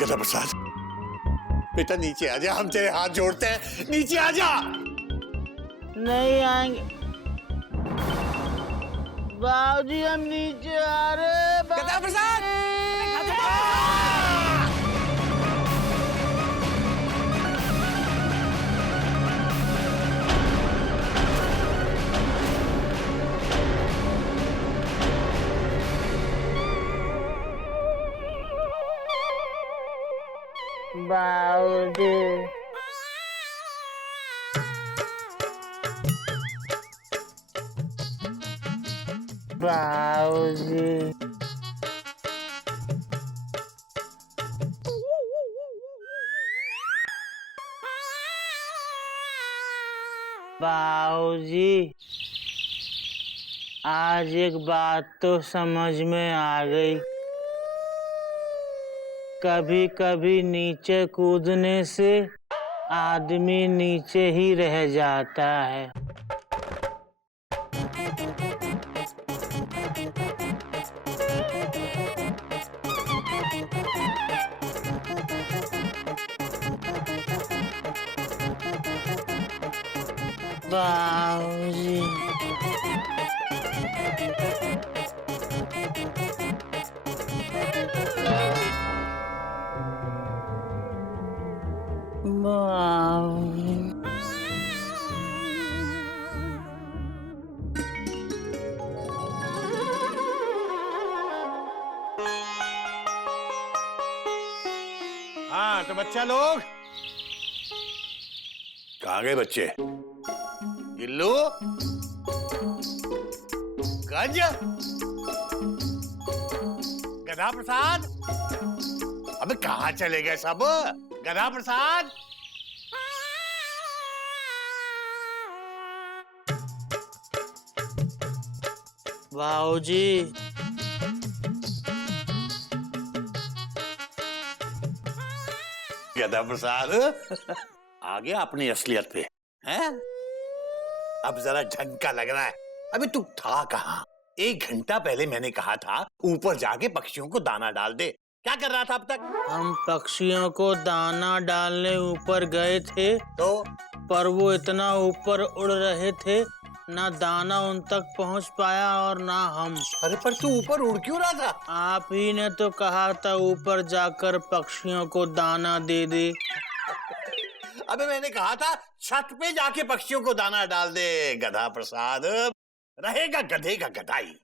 गधा प्रसाद, बेटा नीचे आ जा, हम तेरे हाथ जोड़ते हैं, नीचे आ जा। नहीं आएंगे बाबूजी, हम नीचे आ रहे। गधा प्रसाद, बाबूजी, बाबूजी, बाबूजी, आज एक बात तो समझ में आ गई। कभी कभी नीचे कूदने से आदमी नीचे ही रह जाता है। बाबूजी, बाबूजी, हाँ तो बच्चा लोग कहाँ गए बच्चे? गिल्लू, गज, गधा प्रसाद, अबे कहाँ चले गए सब? गधा प्रसाद, बाबूजी, गधा प्रसाद आ गया अपनी असलियत पे, हैं? अब जरा झटका लग रहा है। अभी तू था कहाँ? 1 घंटा पहले मैंने कहा था ऊपर जाके पक्षियों को दाना डाल दे। क्या कर रहा था अब तक? हम पक्षियों को दाना डालने ऊपर गए थे, तो पर वो इतना ऊपर उड़ रहे थे, ना दाना उन तक पहुंच पाया और ना हम। अरे पर तू ऊपर उड़ क्यों रहा था? आप ही ने तो कहा था ऊपर जाकर पक्षियों को दाना दे दे। अबे मैंने कहा था छत पे जाके पक्षियों को दाना डाल दे। गधा प्रसाद, रहेगा गधे का गधाई।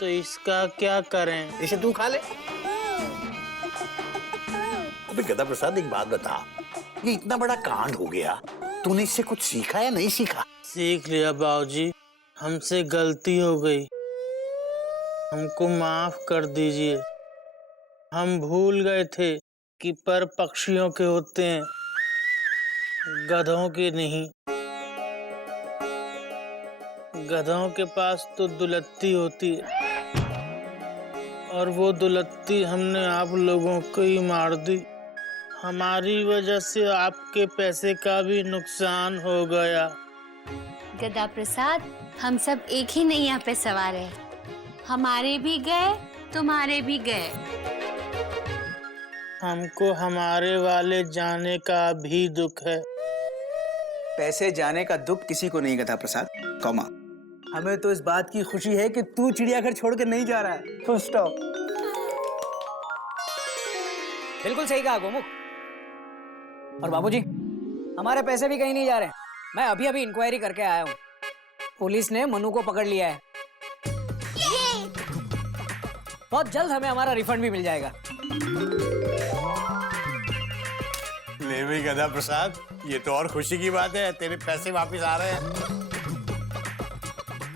तो इसका क्या करें? इसे तू खा ले। अबे गधा प्रसाद एक बात बता, ये इतना बड़ा कांड हो गया, तूने इससे कुछ सीखा या नहीं सीखा? सीख लिया बाबूजी, हमसे गलती हो गई, हमको माफ कर दीजिए। हम भूल गए थे कि पर पक्षियों के होते हैं, गधों के नहीं। गधों के पास तो दुलत्ती होती है, और वो दुलत्ती हमने आप लोगों को ही मार दी। हमारी वजह से आपके पैसे का भी नुकसान हो गया। गधा प्रसाद, हम सब एक ही नैया पे सवार है, हमारे भी गए तुम्हारे भी गए। हमको हमारे वाले जाने का भी दुख है। पैसे जाने का दुख किसी को नहीं, गधा प्रसाद कौमा। हमें तो इस बात की खुशी है कि तू चिड़ियाघर छोड़ कर नहीं जा रहा है। Full stop. बिल्कुल सही कहा गोमुख। और बाबूजी, हमारे पैसे भी कहीं नहीं जा रहे। मैं अभी अभी इंक्वायरी करके आया हूँ, पुलिस ने मनु को पकड़ लिया है। बहुत जल्द हमें हमारा रिफंड भी मिल जाएगा। ले भी गधा प्रसाद, ये तो और खुशी की बात है, तेरे पैसे वापस आ रहे हैं।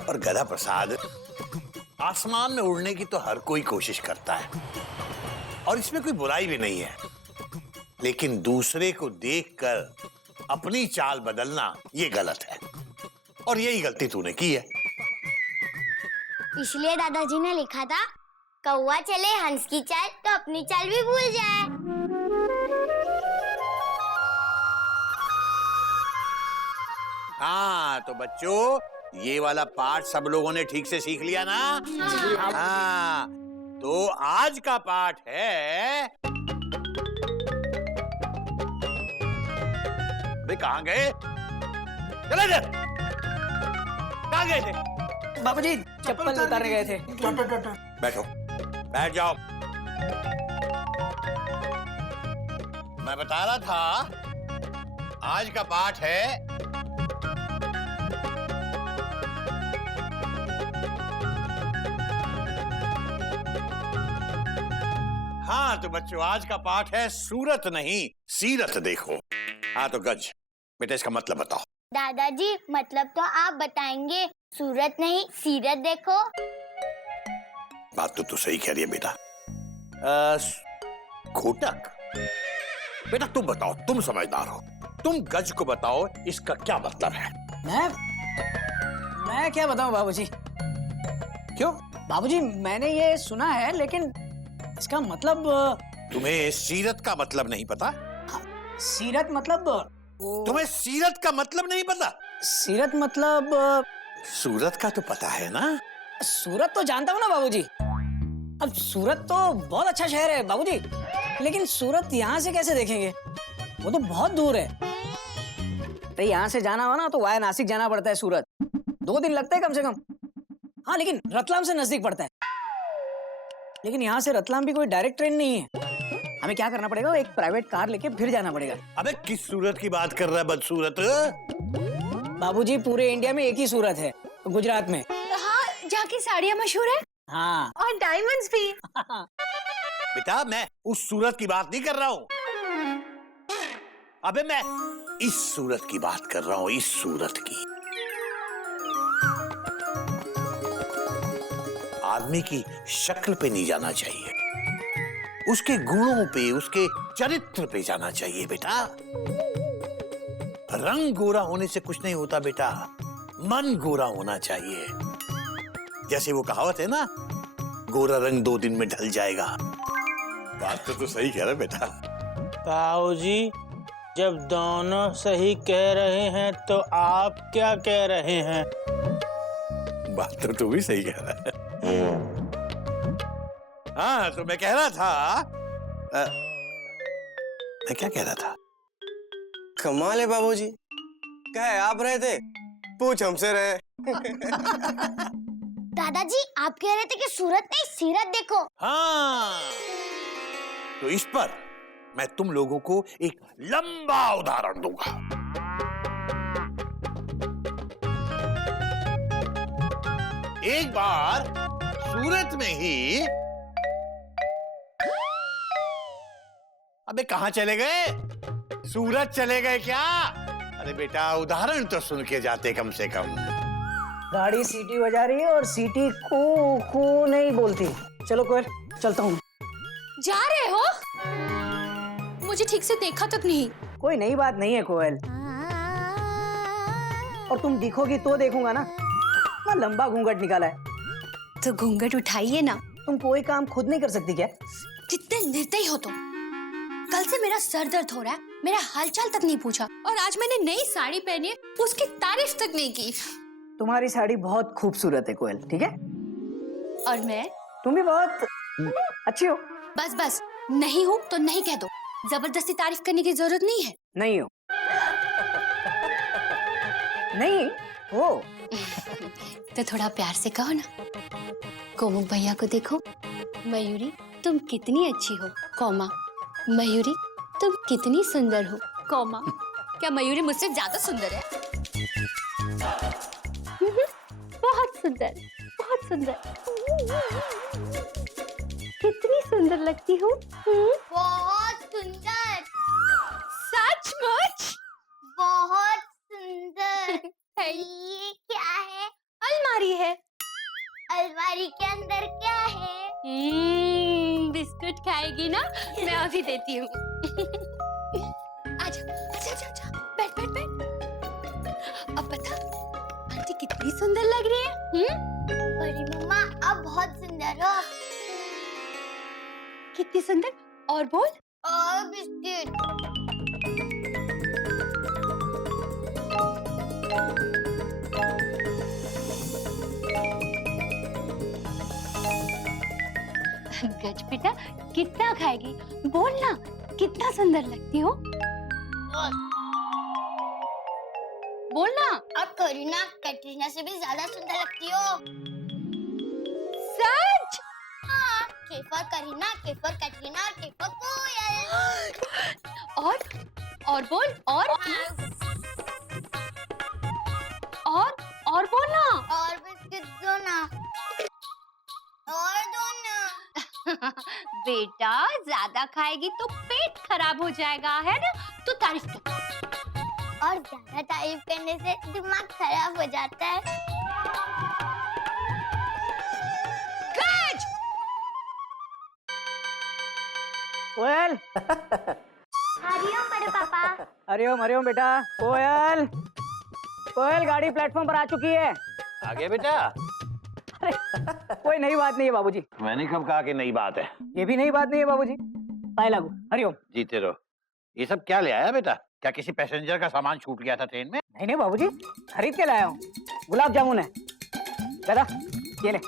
और गधा प्रसाद, आसमान में उड़ने की तो हर कोई कोशिश करता है, और इसमें कोई बुराई भी नहीं है, लेकिन दूसरे को देखकर अपनी चाल बदलना ये गलत है, और यही गलती तूने की है। इसलिए दादाजी ने लिखा था, कौवा चले हंस की चाल तो अपनी चाल भी भूल जाए। हाँ तो बच्चों, ये वाला पाठ सब लोगों ने ठीक से सीख लिया ना? हाँ, तो आज का पाठ है, अबे कहाँ गए? चले गए, कहाँ गए थे? बाबूजी चप्पल उतारने गए थे। बैठो, बैठ जाओ। मैं बता रहा था आज का पाठ है हाँ, तो बच्चों आज का पाठ है सूरत नहीं सीरत देखो। हाँ तो गज बेटा इसका मतलब बताओ। दादाजी मतलब तो आप बताएंगे, सूरत नहीं सीरत देखो। बात तो तू सही कह रही है बेटा। घोटक बेटा तुम बताओ, तुम समझदार हो, तुम गज को बताओ इसका क्या मतलब है। मैं क्या बताऊं बाबूजी? क्यों बाबूजी, मैंने ये सुना है लेकिन इसका मतलब। तुम्हें सीरत का मतलब नहीं पता? सीरत मतलब तुम्हें सीरत का मतलब नहीं पता? सीरत मतलब सूरत का तो पता है ना? सूरत तो जानता हूँ ना बाबूजी। अब सूरत तो बहुत अच्छा शहर है बाबूजी, लेकिन सूरत यहाँ से कैसे देखेंगे? वो तो बहुत दूर है। तो यहाँ से जाना हो ना तो वाया नासिक जाना पड़ता है सूरत, 2 दिन लगते हैं कम से कम। हाँ लेकिन रतलाम से नजदीक पड़ता है। लेकिन यहाँ से रतलाम भी कोई डायरेक्ट ट्रेन नहीं है, हमें क्या करना पड़ेगा, एक प्राइवेट कार लेके फिर जाना पड़ेगा। अबे किस सूरत की बात कर रहा है बदसूरत? बाबूजी पूरे इंडिया में एक ही सूरत है, गुजरात में। हाँ, जहाँ की साड़ियाँ मशहूर है हाँ और डायमंड्स भी। बेटा मैं उस सूरत की बात नहीं कर रहा हूँ, अबे मैं इस सूरत की बात कर रहा हूँ, इस सूरत की। आदमी की शक्ल पे नहीं जाना चाहिए, उसके गुणों पे, उसके चरित्र पे जाना चाहिए बेटा। रंग गोरा होने से कुछ नहीं होता बेटा, मन गोरा होना चाहिए। जैसे वो कहावत है ना, गोरा रंग 2 दिन में ढल जाएगा। बात तो सही कह रहा बेटा। बाबूजी जब दोनों सही कह रहे हैं तो आप क्या कह रहे हैं? बात तो तू भी सही कह रहा है। हाँ तो मैं कह रहा था, मैं क्या कह रहा था? कमाल है बाबूजी, कहे आप रहे थे, पूछ हमसे रहे। दादाजी आप कह रहे थे कि सूरत नहीं सीरत देखो। हाँ तो इस पर मैं तुम लोगों को एक लंबा उदाहरण दूंगा। एक बार सूरत में ही, अबे कहां चले गए? सूरत चले गए क्या? अरे बेटा उदाहरण तो सुन के जाते कम से कम। गाड़ी सीटी बजा रही है और सीटी कू कू नहीं बोलती। चलो कोयल चलता हूँ। जा रहे हो? मुझे ठीक से देखा तक नहीं। कोई नई बात नहीं है कोयल, और तुम दिखोगी तो देखूंगा ना। इतना लंबा घूंघट निकाला है। तो घूंघट उठाइए ना। तुम कोई काम खुद नहीं कर सकती क्या? कितने निर्दयी हो तुम। कल से मेरा सर दर्द हो रहा है, मेरा हालचाल तक नहीं पूछा, और आज मैंने नई साड़ी पहनी है, उसकी तारीफ तक नहीं की। तुम्हारी साड़ी बहुत खूबसूरत है कोयल, ठीक है? और मैं? तुम भी बहुत अच्छी हो। बस बस, नहीं हूँ तो नहीं कह दो, जबरदस्ती तारीफ करने की जरूरत नहीं है। नहीं हो। नहीं हो तो थोड़ा प्यार से कहो ना। कोमल भैया को देखो, मयूरी तुम कितनी अच्छी हो, कौमा मयूरी तुम कितनी सुंदर हो, कौमा क्या मयूरी मुझसे ज्यादा सुंदर है? बहुत सुंदर, बहुत सुंदर। कितनी सुंदर लगती हूँ। बहुत सुंदर, सचमुच बहुत सुंदर। ये क्या है? अलमारी है। अलमारी के अंदर क्या है? बिस्कुट खाएगी ना, मैं अभी देती हूँ। आजा आजा आजा आजा, बैठ बैठ बैठ। अब बता आंटी कितनी सुंदर लग रही है। बड़ी मम्मा अब बहुत सुंदर हो। कितनी सुंदर, और बोल। और बिस्किट। गज बेटा कितना खाएगी? बोल ना, कितना सुंदर लगती हो। बोल ना। और करीना कैटरीना से भी ज्यादा सुंदर लगती हो। सच? हाँ, केफर करीना, केफर कैटरीना और केफर कोयल। और बोल और बोल ना। और बिस्किट दो ना। और दो ना। बेटा ज्यादा खाएगी तो पेट खराब हो जाएगा, है ना? तो तारीफ कर। और ज्यादा तारीफ करने से दिमाग खराब हो जाता है। गज! कोयल। हरिओम बड़े पापा। हरिओम बेटा। कोयल, कोयल गाड़ी प्लेटफॉर्म पर आ चुकी है। आ गया बेटा। अरे कोई नई बात नहीं है बाबूजी। मैंने कब कहा कि नई बात है? ये भी नई बात नहीं है बाबूजी। पाए लागू। हरिओम। जीते रहो। ये सब क्या ले आया बेटा? क्या किसी पैसेंजर का सामान छूट गया था ट्रेन में? नहीं बाबूजी, खरीद के लाया हूँ। गुलाब जामुन है। दादा ये ले।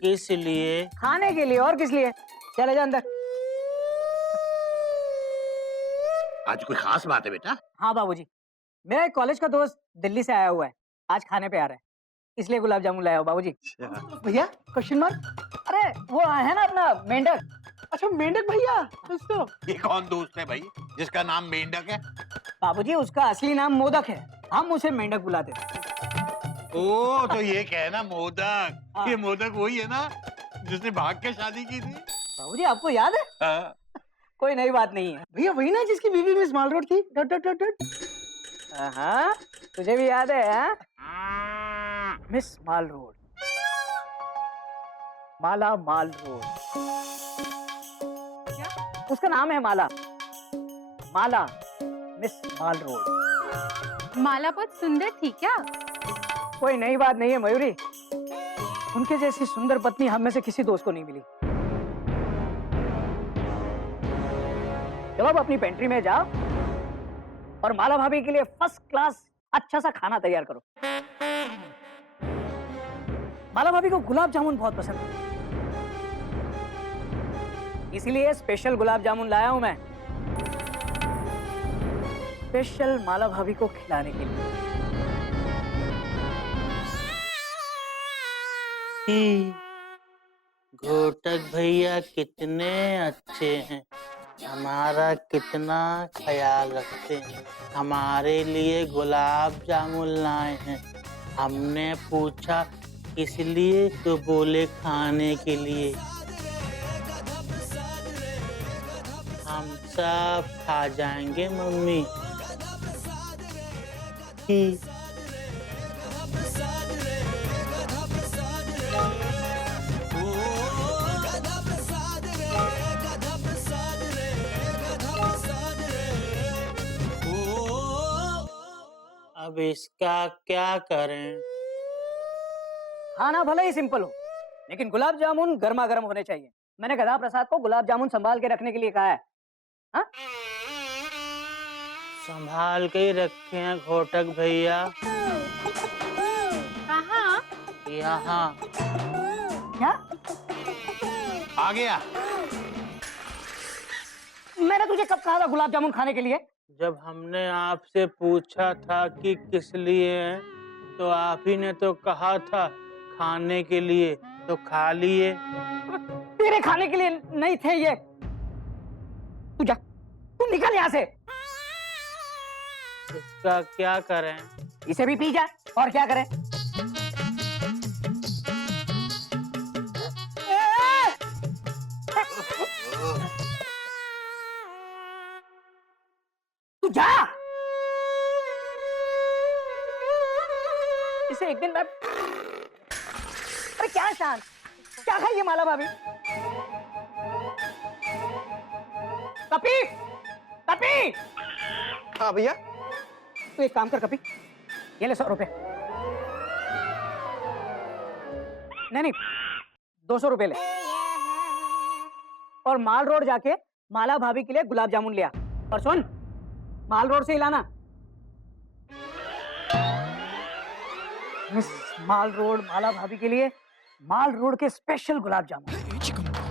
किस लिए? खाने के लिए, और किस लिए? चले जा अंदर। आज कोई खास बात है बेटा? हाँ बाबूजी, मेरा एक कॉलेज का दोस्त दिल्ली से आया हुआ है, आज खाने पे आ रहा है, इसलिए गुलाब जामुन लाया हूँ बाबूजी। भैया क्वेश्चन मार्क? अरे वो है ना अपना मेंढक। अच्छा मेंढक भैया, दोस्तों। ये कौन दोस्त है भाई जिसका नाम मेंढक है? बाबूजी उसका असली नाम मोदक है, हम उसे मेंढक बुलाते हैं। ओ तो ये कहना मोदक। हाँ। ये मोदक वही है ना जिसने भाग के शादी की थी? बाबूजी आपको याद है? हाँ। कोई नई बात नहीं है। भैया वही ना जिसकी बीवी मिस मालरोड थी? डट डट डट डट। हाँ तुझे भी याद है? हाँ? मिस माल रोड, माला माल रोड, उसका नाम है माला। माला, मिस माल रोड। माला बहुत सुंदर थी क्या? कोई नई बात नहीं है मयूरी, उनके जैसी सुंदर पत्नी हम में से किसी दोस्त को नहीं मिली। चलो अब अपनी पेंट्री में जाओ और माला भाभी के लिए फर्स्ट क्लास अच्छा सा खाना तैयार करो। माला भाभी को गुलाब जामुन बहुत पसंद है, इसीलिए स्पेशल गुलाब जामुन लाया हूं मैं, स्पेशल माला भाभी को खिलाने के लिए। घोटक भैया कितने अच्छे हैं, हमारा कितना ख्याल रखते हैं। हमारे लिए गुलाब जामुन लाए हैं। हमने पूछा इसलिए तो बोले खाने के लिए। हम सब खा जाएंगे मम्मी। अब इसका क्या करें? खाना भले ही सिंपल हो, लेकिन गुलाब जामुन गर्मा गर्म होने चाहिए। मैंने गधा प्रसाद को गुलाब जामुन संभाल के रखने के लिए कहा है। हाँ? संभाल के ही रखे हैं घोटक भैया। कहाँ? यहाँ। क्या? आ गया। मैंने तुझे कब कहा था गुलाब जामुन खाने के लिए? जब हमने आपसे पूछा था कि किस लिए हैं, तो आप ही ने तो कहा था खाने के लिए, तो खा लिए। तेरे खाने के लिए नहीं थे ये। तू जा, तू निकल यहाँ से। इसका क्या करें? इसे भी पी जा, और क्या करें? तू जा। इसे एक दिन मैं, अरे क्या शान, क्या खाई ये माला भाभी? कपी, कपी। हाँ भैया। तू एक काम कर कपी, ये ले 100 रुपए। नहीं 200 रुपए ले, और माल रोड जाके माला भाभी के लिए गुलाब जामुन लिया। और सुन, माल रोड से ही लाना। मिस माल रोड माला भाभी के लिए माल रोड के स्पेशल गुलाब जामुन।